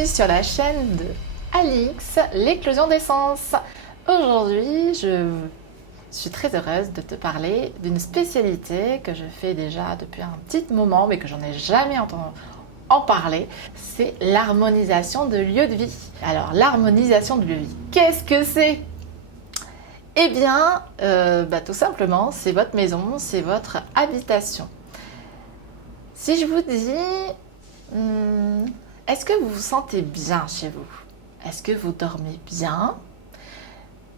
Bienvenue sur la chaîne de Alix, l'éclosion des sens. Aujourd'hui, je suis très heureuse de te parler d'une spécialité que je fais déjà depuis un petit moment, mais que j'en ai jamais entendu en parler. C'est l'harmonisation de lieu de vie. Alors, l'harmonisation de lieu de vie, qu'est-ce que c'est ? Eh bien, tout simplement, c'est votre maison, c'est votre habitation. Si je vous dis, est-ce que vous vous sentez bien chez vous ? Est-ce que vous dormez bien ?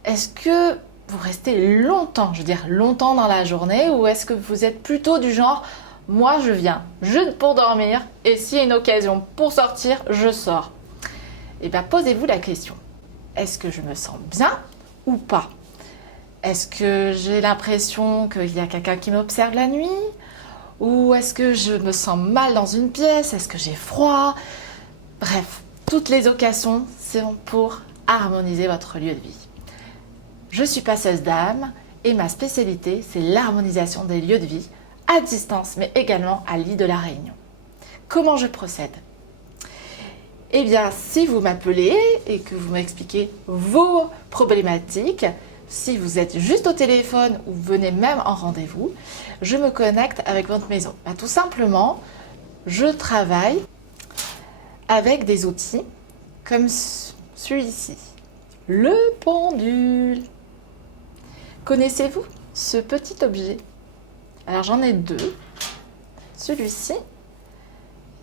Est-ce que vous restez longtemps, je veux dire longtemps dans la journée, ou est-ce que vous êtes plutôt du genre, moi je viens juste pour dormir, et s'il y a une occasion pour sortir, je sors ? Eh bien, posez-vous la question, est-ce que je me sens bien ou pas ? Est-ce que j'ai l'impression qu'il y a quelqu'un qui m'observe la nuit ? Ou est-ce que je me sens mal dans une pièce ? Est-ce que j'ai froid ? Bref, toutes les occasions sont pour harmoniser votre lieu de vie. Je suis passeuse d'âme et ma spécialité, c'est l'harmonisation des lieux de vie à distance, mais également à l'île de la Réunion. Comment je procède ? Eh bien, si vous m'appelez et que vous m'expliquez vos problématiques, si vous êtes juste au téléphone ou venez même en rendez-vous, je me connecte avec votre maison. Tout simplement, je travaille avec des outils comme celui-ci, le pendule. Connaissez-vous ce petit objet ? Alors j'en ai deux, celui-ci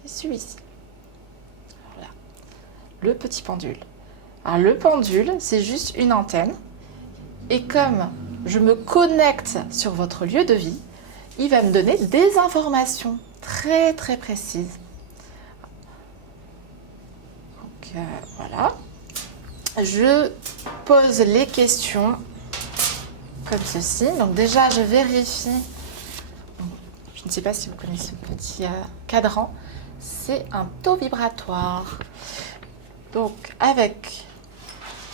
et celui-ci. Voilà, le petit pendule. Alors le pendule, c'est juste une antenne. Et comme je me connecte sur votre lieu de vie, il va me donner des informations très très précises. Donc voilà. Je pose les questions comme ceci. Donc déjà, je vérifie. Je ne sais pas si vous connaissez ce petit cadran. C'est un taux vibratoire. Donc avec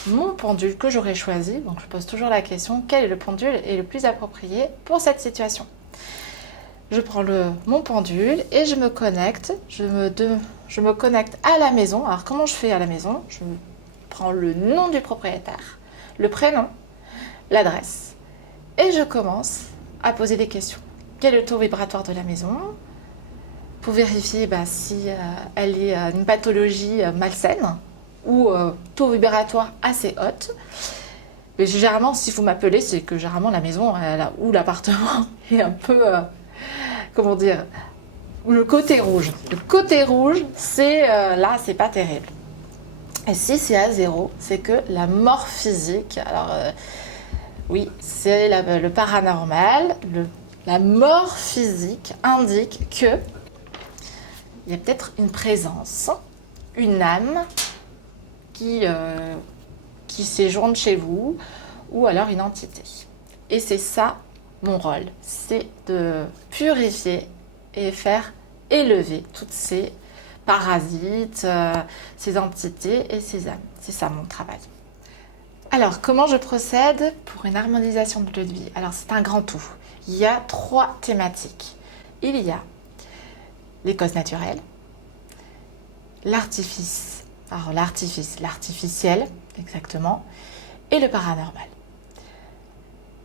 mon pendule que j'aurais choisi, donc je pose toujours la question, quel est le pendule est le plus approprié pour cette situation ? Je prends mon pendule et je me connecte, je me connecte à la maison. Alors comment je fais à la maison ? Je prends le nom du propriétaire, le prénom, l'adresse et je commence à poser des questions. Quel est le taux vibratoire de la maison ? Pour vérifier si elle est une pathologie malsaine ou taux vibratoire assez haute. Mais généralement, si vous m'appelez, c'est que généralement la maison ou l'appartement est un peu, le côté rouge. Le côté rouge, c'est là, c'est pas terrible. Et si c'est à 0, c'est que la mort physique, alors oui, c'est le paranormal, la mort physique indique que il y a peut-être une présence, une âme qui séjourne chez vous, ou alors une entité. Et c'est ça mon rôle, c'est de purifier et faire élever toutes ces parasites, ces entités et ces âmes. C'est ça mon travail. Alors, comment je procède pour une harmonisation de lieu de vie ? Alors, c'est un grand tout. Il y a 3 thématiques. Il y a les causes naturelles, l'artifice. Alors l'artificiel, exactement, et le paranormal.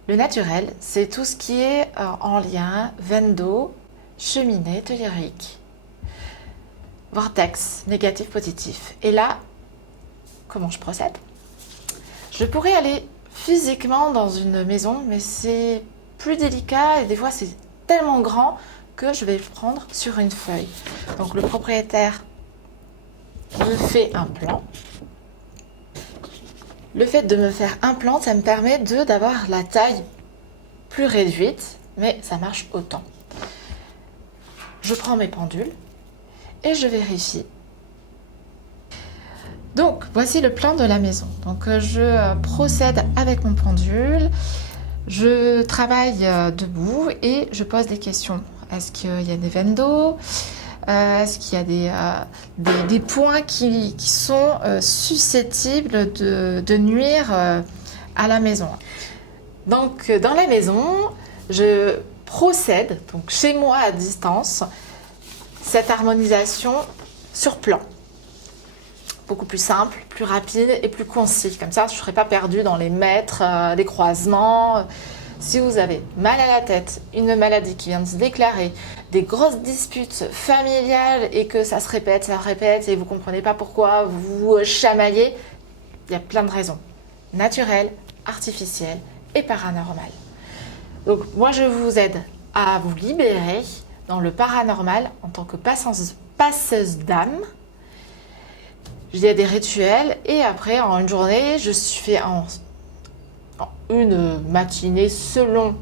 Le naturel, c'est tout ce qui est en lien, veine d'eau, cheminée, tellurique, vortex, négatif, positif. Et là, comment je procède ? Je pourrais aller physiquement dans une maison, mais c'est plus délicat et des fois c'est tellement grand que je vais le prendre sur une feuille. Donc le propriétaire me fait un plan. Le fait de me faire un plan, ça me permet d'avoir la taille plus réduite, mais ça marche autant. Je prends mes pendules et je vérifie. Donc, voici le plan de la maison. Donc, je procède avec mon pendule, je travaille debout et je pose des questions. Est-ce qu'il y a des veines d'eau ? Est-ce qu'il y a des points qui sont susceptibles de nuire à la maison ? Donc, dans la maison, je procède, donc chez moi à distance, cette harmonisation sur plan. beaucoup plus simple, plus rapide et plus concis. Comme ça, je ne serai pas perdue dans les mètres, les croisements. Si vous avez mal à la tête, une maladie qui vient de se déclarer, des grosses disputes familiales et que ça se répète et vous ne comprenez pas pourquoi, vous vous chamaillez, il y a plein de raisons. Naturelles, artificielles et paranormales. Donc moi je vous aide à vous libérer dans le paranormal en tant que passeuse d'âme. Il y a des rituels et après en une journée je fais en une matinée selon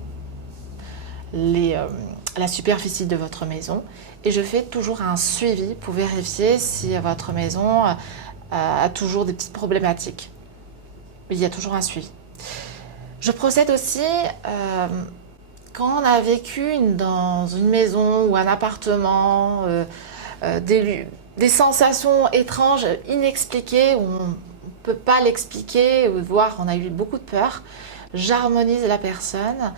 la superficie de votre maison et je fais toujours un suivi pour vérifier si votre maison a toujours des petites problématiques. Il y a toujours un suivi. Je procède aussi quand on a vécu dans une maison ou un appartement des sensations étranges, inexpliquées, où on ne peut pas l'expliquer, voire on a eu beaucoup de peur. J'harmonise la personne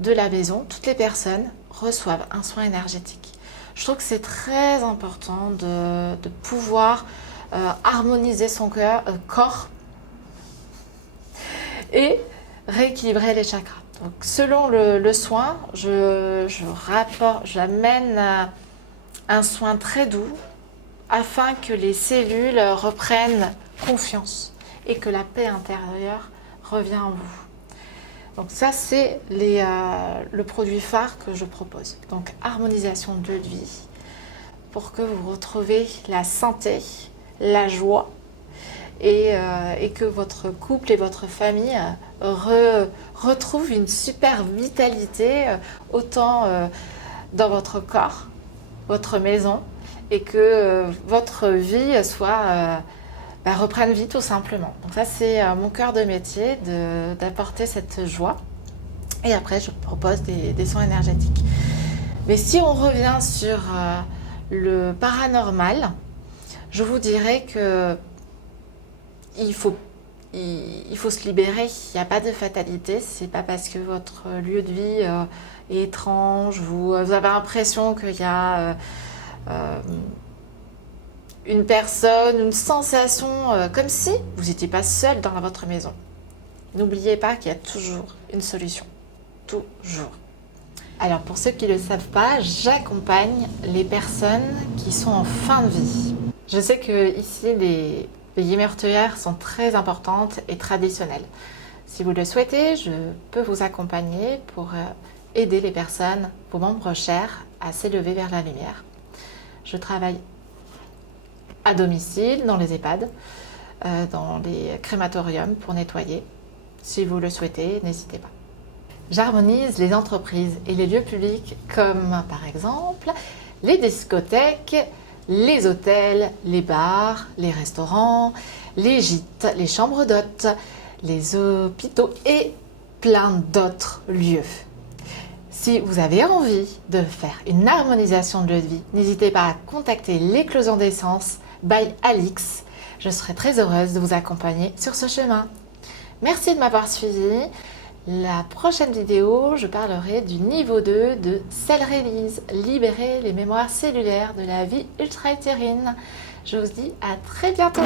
de la maison. Toutes les personnes reçoivent un soin énergétique. Je trouve que c'est très important de pouvoir harmoniser son corps et rééquilibrer les chakras. Donc, selon le soin, j'amène un soin très doux afin que les cellules reprennent confiance et que la paix intérieure revienne en vous. Donc ça, c'est le produit phare que je propose. Donc harmonisation de vie pour que vous retrouviez la santé, la joie et que votre couple et votre famille retrouvent une super vitalité autant dans votre corps, votre maison et que votre vie reprenne vie tout simplement. Donc ça c'est mon cœur de métier d'apporter cette joie et après je propose des soins énergétiques. Mais si on revient sur le paranormal, je vous dirais que il faut se libérer, il n'y a pas de fatalité, c'est pas parce que votre lieu de vie est étrange, vous avez l'impression qu'il y a une personne, une sensation comme si vous n'étiez pas seul dans votre maison. N'oubliez pas qu'il y a toujours une solution. Toujours. Alors pour ceux qui ne le savent pas, j'accompagne les personnes qui sont en fin de vie. Je sais que ici les Yémerteuillères sont très importantes et traditionnelles. Si vous le souhaitez, je peux vous accompagner pour aider les personnes, vos membres chers, à s'élever vers la lumière. Je travaille à domicile, dans les EHPAD, dans les crématoriums pour nettoyer. Si vous le souhaitez, n'hésitez pas. J'harmonise les entreprises et les lieux publics comme par exemple les discothèques, les hôtels, les bars, les restaurants, les gîtes, les chambres d'hôtes, les hôpitaux et plein d'autres lieux. Si vous avez envie de faire une harmonisation de lieu de vie, n'hésitez pas à contacter l'éclosion d'essence by Alix. Je serai très heureuse de vous accompagner sur ce chemin. Merci de m'avoir suivi. La prochaine vidéo, je parlerai du niveau 2 de Cell Release, libérer les mémoires cellulaires de la vie ultra-utérine. Je vous dis à très bientôt.